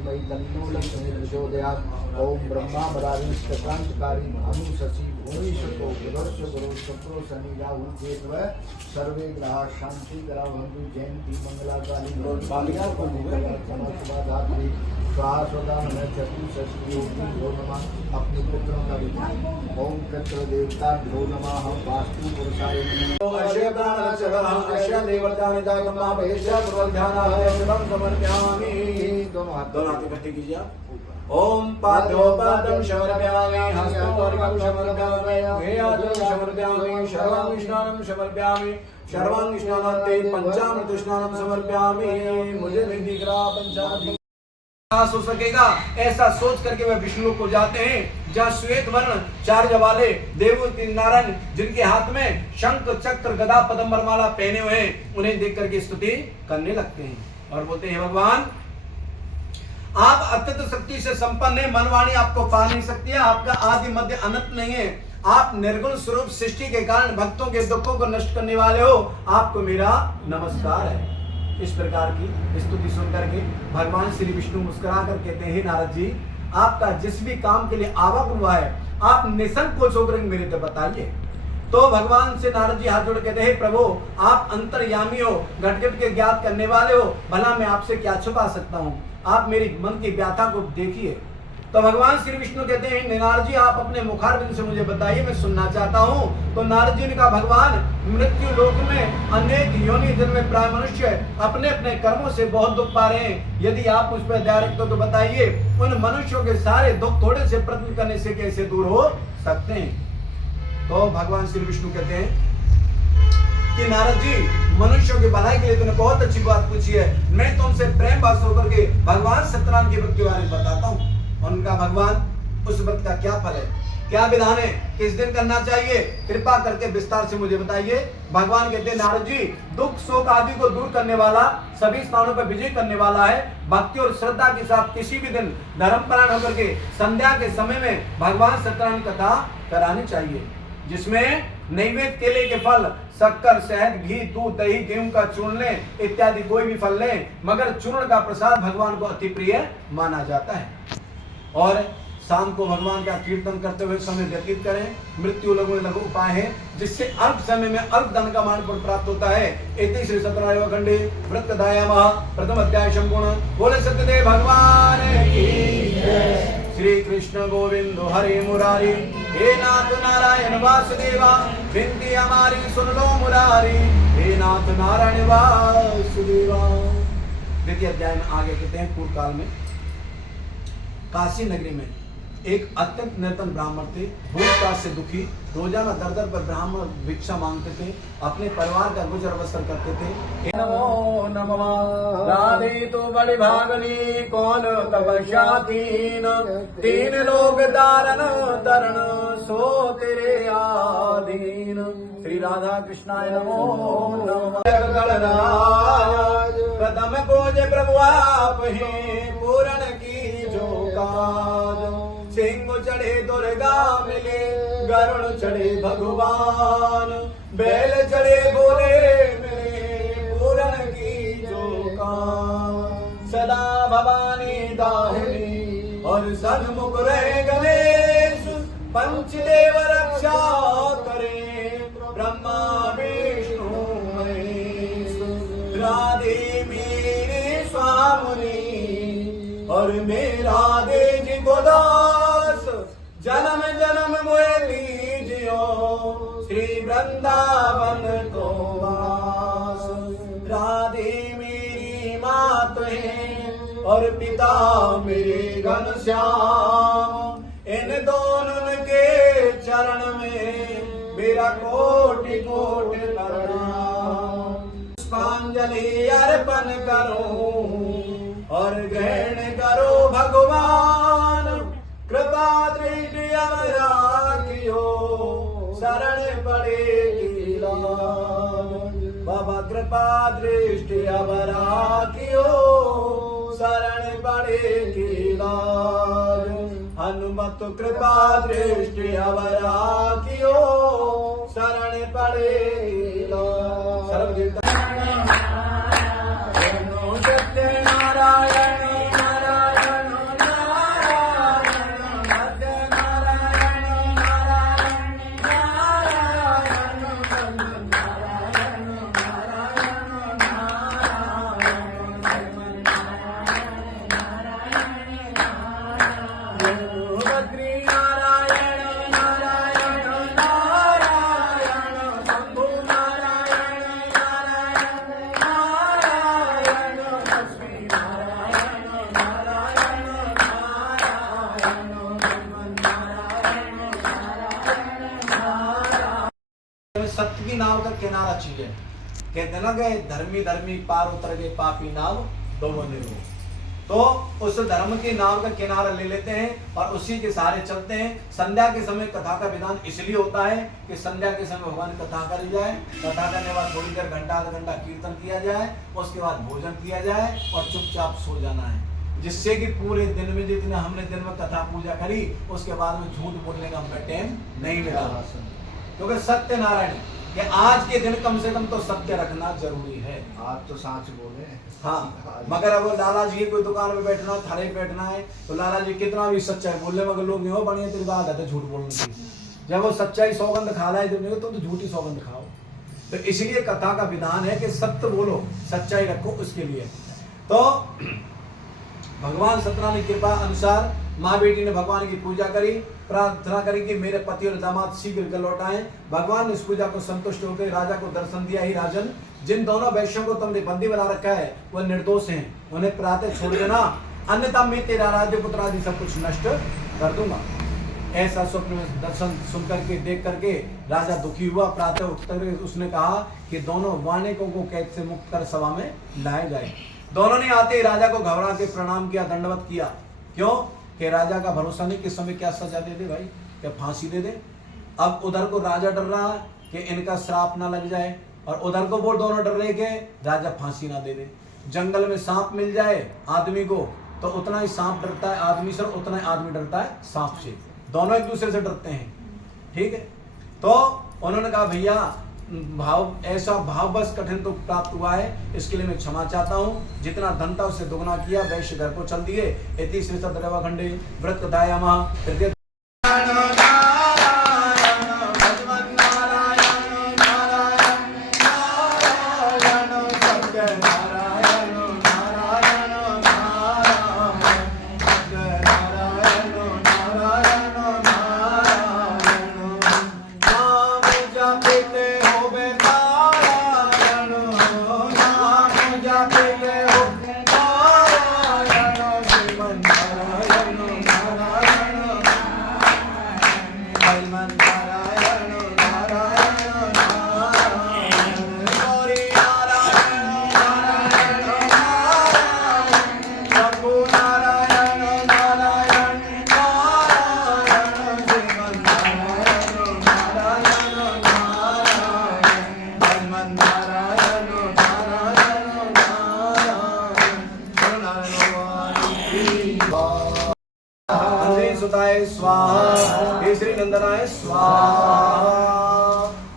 धीमहि तन्नो लक्ष्मी प्रचोदयात्। ओम ब्रह्मा बराविष्ट क्रांतिकारी भानु शशि भुवनेश्वरो गुरुर्ष गुरु शुक्रो शनि राहु केतु सर्वे ग्रह शांति करा बंधु जयंती मंगला काली बालिका को धात्री स्वाहा में चतुष्षष्ठी योगी भो नमः। अपने पुत्रों का विधान ओम पितृ देवता भो नमः। हम वास्तु पुरुषाय नमः। अश्य देवता समर्पयामि। दोनों हाथ इकट्ठे कीजिए। ओम पादो पादम समर्पयामि, हस्तौ अर्घ्यं समर्पयामि, भेयाजं समर्पयामि, सर्वांग स्नानं समर्पयामि, सर्वांग स्नानान्ते पंचामृत स्नानं समर्पयामि। मुझे नहीं दिख रहा पंचामृत हो सकेगा ऐसा सोच करके वे विष्णु को जाते हैं, जहाँ श्वेत वर्ण चार्य वाले देवती नारायण जिनके हाथ में शंख चक्र गदा पद्म माला पहने हुए हैं, उन्हें देख करके स्तुति करने लगते हैं और बोलते हैं भगवान आप अत्यंत शक्ति से संपन्न है, मनवाणी आपको पा नहीं सकती है, आपका आदि मध्य अनंत नहीं है, आप निर्गुण स्वरूप सृष्टि के कारण भक्तों के दुखों को नष्ट करने वाले हो, आपको मेरा नमस्कार है। इस प्रकार की स्तुति सुनकर के भगवान श्री विष्णु मुस्कुरा कर कहते हैं नारद जी आपका जिस भी काम के लिए आवाहन हुआ है आप निसंकोच होकर मेरे को बताइए। तो भगवान से नारद जी हाथ जोड़ कहते हैं प्रभु आप अंतर्यामी हो, घट घट के ज्ञात करने वाले हो, भला मैं आपसे क्या छुपा सकता हूँ, आप मेरी मन की व्यथा को देखिए। तो भगवान श्री विष्णु कहते हैं नारद जी आप अपने मुखारबिंद से मुझे बताइए, मैं सुनना चाहता हूँ। तो नारद जी ने कहा भगवान मृत्यु लोक में अनेक योनि जन्म में प्राय मनुष्य अपने अपने कर्मों से बहुत दुख पा रहे हैं, यदि आप उस पर दया रखते हो तो बताइए उन मनुष्यों के सारे दुख थोड़े से प्रयत्न करने से कैसे दूर हो सकते हैं। तो भगवान श्री विष्णु कहते हैं कि नारद जी मनुष्यों की भलाई के लिए तूने बहुत अच्छी बात पूछी है, मैं तुमसे प्रेम भाव होकर के भगवान सत्यनारायण के व्रत के बारे में बताता हूँ। उनका भगवान उस व्रत का क्या फल है, क्या विधान है, किस दिन करना चाहिए, कृपा करके विस्तार से मुझे बताइए। भगवान कहते हैं नारद जी दुख शोक आदि को दूर करने वाला, सभी स्थानों पर विजय करने वाला है, भक्ति और श्रद्धा के साथ किसी भी दिन धर्मपरायण होकर के संध्या के समय में भगवान सत्यनारायण कथा करानी चाहिए, जिसमें नैवेद्य केले के फल, शक्कर, शहद, घी, दूध, दही, गेहूं का चूर्ण इत्यादि कोई भी फल लें, मगर चूर्ण का प्रसाद भगवान को अति प्रिय माना जाता है। और शाम को भगवान का कीर्तन करते हुए समय व्यतीत करें। मृत्यु लघु लघु उपाय है जिससे अल्प समय में अल्प धन का मान प्राप्त होता है। इति श्री सत्यनारायण खंडे व्रतदायामः प्रथम अध्याय संपूर्ण। बोले सत्यदेव भगवान की जय। श्री कृष्ण गोविंद हरे मुरारी, हे नाथ नारायण वासुदेवा, विनती हमारी सुन लो मुरारी, हे नाथ नारायण वासुदेवा। द्वितीय अध्याय में आगे कहते हैं पूर्व काल में काशी नगरी में एक अत्यंत निर्धन ब्राह्मण थे, भूखताप से दुखी, रोजाना दर दर पर ब्राह्मण भिक्षा मांगते थे, अपने परिवार का गुजर बसर करते थे। नमो नमः राधे तो बड़ी भागनी कौन तपस्या तीन लोग दारण तरण सो तेरे आधीन। श्री राधा कृष्णाय नमो नमः। प्रथम पूज प्रभु आप ही पूर्ण की जो काज, सिंह चढ़े दुर्गा मिले गरुड़ चढ़े भगवान, बैल चढ़े भोले मिले पूरण की जो कान, सदा भवानी दाहिनी और सन्मुख रहे गणेश, पंचदेव रक्षा करे ब्रह्मा विष्णु महेश। राधे मेरे स्वामी और मेरा दे जी को दास, जन्म जन्म मोए लीजियो श्री वृंदावन को वास। राधे मेरी मात है और पिता मेरे घनश्याम, इन दोनों के चरण में मेरा कोटि कोटि प्रणाम। पुष्पांजलि अर्पण करो और ग्रहण करो भगवान, कृपा दृष्टि राखियो शरण पड़ेगी लाज। बाबा कृपा दृष्टि राखियो शरण पड़ेगी लाज। हनुमत कृपा दृष्टि राखियो शरण पड़ेगी लाज। सत्य नारायण नारायण नाव का किनारा चाहिए। कहते ना कि धर्मी धर्मी पार उतर गए, पापी नाव डोबने लो। तो उस धर्म की नाव का किनारा ले लेते हैं और उसी के सहारे चलते हैं। संध्या के समय कथा का विधान इसलिए होता है कि संध्या के समय भगवान कथा करी जाए, कथा करने के बाद थोड़ी देर घंटा आधा घंटा कीर्तन किया जाए, उसके बाद भोजन किया जाए और चुपचाप सो जाना है, जिससे कि पूरे दिन में जितने हमने दिन में कथा पूजा करी उसके बाद में झूठ बोलने का हमें टाइम नहीं मिला। क्योंकि सत्य नारायण कि आज के दिन कम से कम तो सत्य रखना जरूरी है। आप तो सांच बोले। हाँ, मगर अब लाला जी कोई दुकान में बैठना, थाने बैठना है तो लाला जी कितना भी सच्चाई बोल ले, मगर लोग नहीं हो बढ़िया तेरी बात है झूठ बोलने की। जब वो सच्चाई सौगंध खा रहा है तो झूठी सौगंध खाओ। तो इसलिए कथा का विधान है कि सत्य बोलो, सच्चाई रखो, उसके लिए। तो भगवान सत्यनारायण की कृपा अनुसार माँ बेटी ने भगवान की पूजा करी, प्रार्थना करी कि मेरे पति और दामाद शीघ्र लौट आए। भगवान ने इस पूजा को संतुष्ट होकर राजा को दर्शन दिया। ही राजन, जिन दोनों वैश्यों को तुमने बंदी बना रखा है वह निर्दोष हैं, उन्हें प्रातः छोड़ देना, अन्यथा मैं तेरा राज्य पुत्र आदि सब कुछ नष्ट कर दूंगा। ऐसा स्वप्न में दर्शन सुन करके देख करके राजा दुखी हुआ। प्रातः उठकर उसने कहा कि दोनों वानिकों को कैद से मुक्त कर सभा में लाए जाए। दोनों ने आते ही राजा को घबरा के प्रणाम किया, दंडवत किया। क्यों कि राजा का भरोसा नहीं किस समय क्या सजा दे दे भाई, क्या फांसी दे दे। अब उधर को राजा डर रहा कि इनका श्राप ना लग जाए और उधर को वो दोनों डर रहे कि राजा फांसी ना दे दे। जंगल में सांप मिल जाए आदमी को तो उतना ही सांप डरता है आदमी से, उतना ही आदमी डरता है सांप से। दोनों एक दूसरे से डरते हैं, ठीक है। तो उन्होंने कहा भैया ऐसा भाव बस कठिन तो प्राप्त हुआ है, इसके लिए मैं क्षमा चाहता हूँ। जितना धन था उससे दुगना किया, वैश्य घर को चल दिए। इति श्री खंडे व्रत दायामः तृतीय सुताय स्वाहा, हे श्री नंदनाय स्वाहा।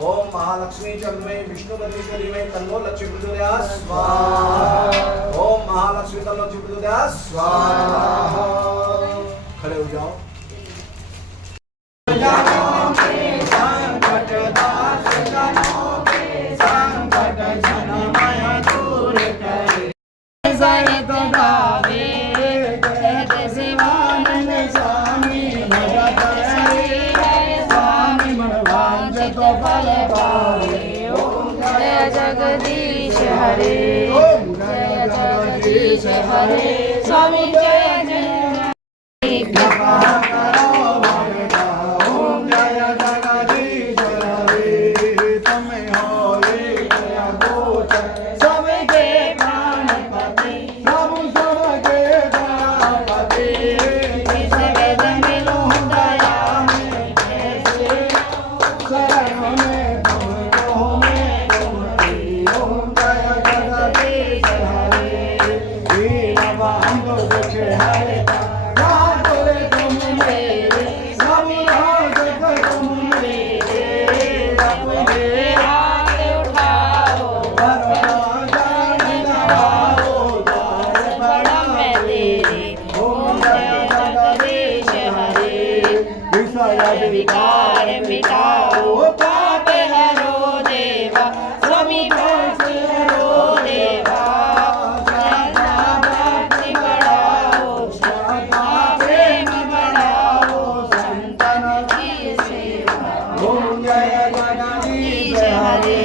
ओम महालक्ष्मी चरण में विष्णु दधीश्वरी में तन्नो लक्ष्मी प्रचोदयात् स्वाहा। ओम महालक्ष्मी तन्नो लक्ष्मी प्रचोदयात् स्वाहा। खड़े हो जाओ। जगदीश हरे, जय जगदीश हरे, स्वामी जय जय कृपा करो भगता। ओम जय जगदीश हरे, तुम हो दया गोचर सबके प्राणपति, प्रभु सबके दयापति। किस वेद मिलो दया में कैसे, शरण में विकार मिटाओ, पाप हरो देवा, स्वामी भक्ति हरो देवा। श्रद्धा भक्ति बढ़ाओ, श्रद्धा प्रेम बढ़ाओ, संतन की सेवा। ओम जय जगदीश हरे,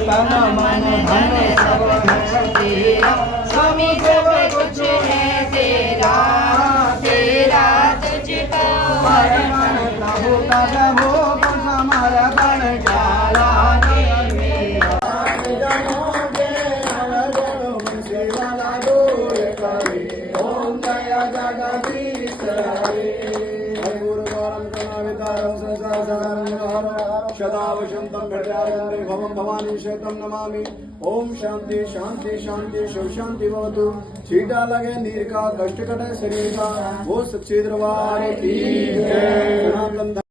तन मन धन सब तेरा, स्वामी सब कुछ है तेरा, तेरा तुझको प्रभु शदावशंतं भट्टारंदे भवं भवानी शतं नमामि। ओम शांति शांति शांति शिव शांति भवतु। छीटा लगे नीर का कष्ट कटे शरीर का वो सच्चे दरबार की जय।